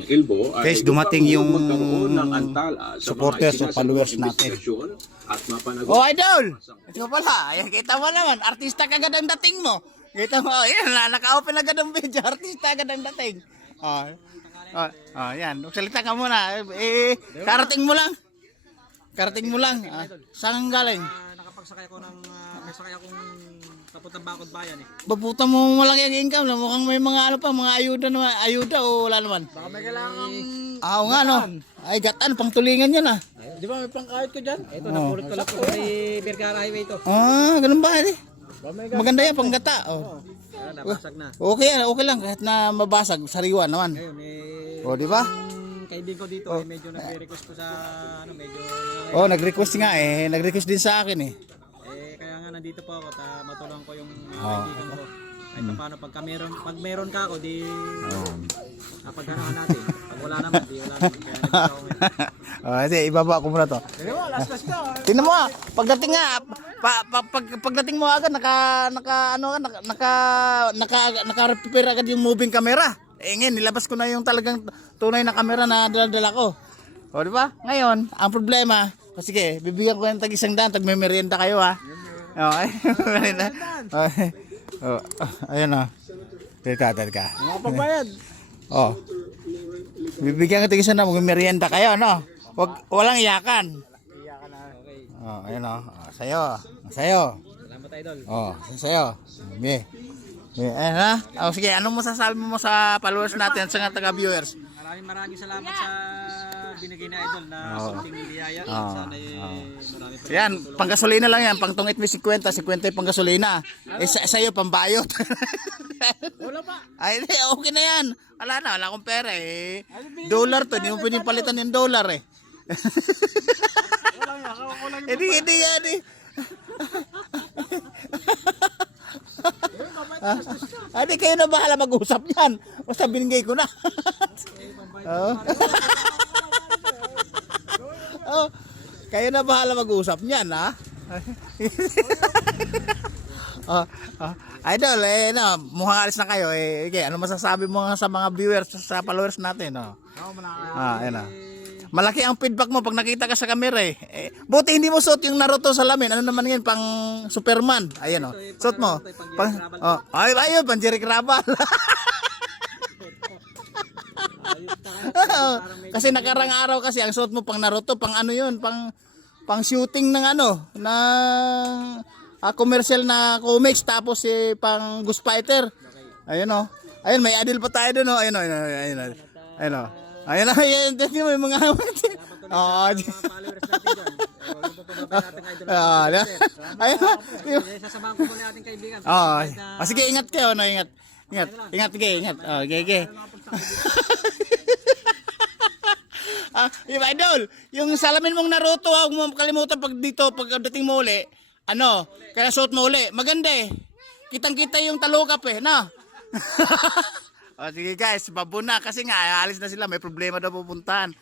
ang Ilbo ay Guys, dumating upang yung magkaroon ng antala sa supporters mga o followers natin. investigasyon at mapanagot. Oh, idol! Ito pala, ayan, kita mo naman, artista kagad ang dating mo. Kita mo, ayan, naka-open agad ang video, artista agad ang dating. Yan, salita ka muna. Karating mo lang. Karating mo lang. Saan ang galing? Nakapagsakay ako ng may sakay akong papuntang Bakod Bayan eh. Baputa mo malaki ang income na mukhang may mga ano pa, mga ayuda o wala naman. Baka may kailangan Oo nga no. Ay gatan, pang tulingan yan ah. di ba may pangkahit ko dyan? Ito, napulot ko lang po kay Vergara Highway ito. Ganun ba eh? Maganda yan, panggata. Nabasag na. Okay lang kahit na mabasag, sariwa naman. Ngayon Di ba? kaibigan ko dito medyo nagre-request ko sa ano medyo Nag-request nga nag-request din sa akin eh. kaya nga nandito po ako matulungan ko yung kaibigan ko. Kahit paano pag meron ka ako di napaghanaan natin. Pag wala naman di wala naman kaya nandito ako ngayon. Sige, ibaba ko muna to. Pero last ka. Tingnan mo pagdating nga pagdating mo agad naka-repair agad yung moving camera. Ngayon nilabas ko na yung talagang tunay na camera na dala ko. Di ba? Ngayon, ang problema, sige, bibigyan ko ng tag-100, tag-merienda kayo ha. Okay. Ayun na. Teka. Mapagbayad. Bibigyan ko tag-100, mag-merienda kayo, no? Walang iyakan. Ayun na. Sa'yo. Salamat idol. Sa'yo. Ayun na. Sige, anong masasabi mo sa followers natin at sa taga-viewers? Maraming salamat sa binigay na idol na something biyaya. Sana marami pa. Yan, panggasolina lang yan, pangtungit mo 50 yung panggasolina. Sa'yo pambayot. Wala pa. Ay, okay na yan. Wala akong pera eh. Dollar to, hindi mo pwedeng palitan yung dollar eh. Hindi. Hindi kayo na bahala mag-usap yan. Basta binigay ko na. Kayo na bahala mag-usap niyan ha. Idol, mukhang alis na kayo okay, ano masasabi mo sa mga viewers, sa followers natin malaki ang feedback mo pag nakita ka sa camera buti hindi mo suot yung Naruto sa lamin, ano naman yan, pang Superman, ayan suot mo ayun, pang Jerry Crabal. Kasi nakarang araw kasi ang suot mo pang Naruto, pang ano yun, pang shooting ng commercial na comics, tapos pang Ghost Fighter. Ayun ayun, may adil pa tayo doon ayun may mga Followers natin dyan. Sasamahan ko muna ating kaibigan. Sige, ingat kayo, ingat. Okay. Yung idol, yung salamin mong Naruto, huwag mo kalimutan pagdating mo uli, kaya suot mo uli, maganda kitang-kita yung talukap na. Sige guys, babuna kasi nga alis na sila, may problema daw pupuntahan.